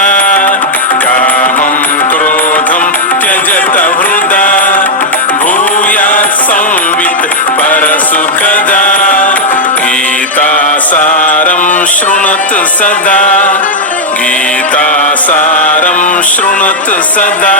सदा कामं क्रोधं त्यजत हृदा भूयात् संवित् परसुखदा गीतासारं शृणुतु सदा गीतासारं शृणुतु सदा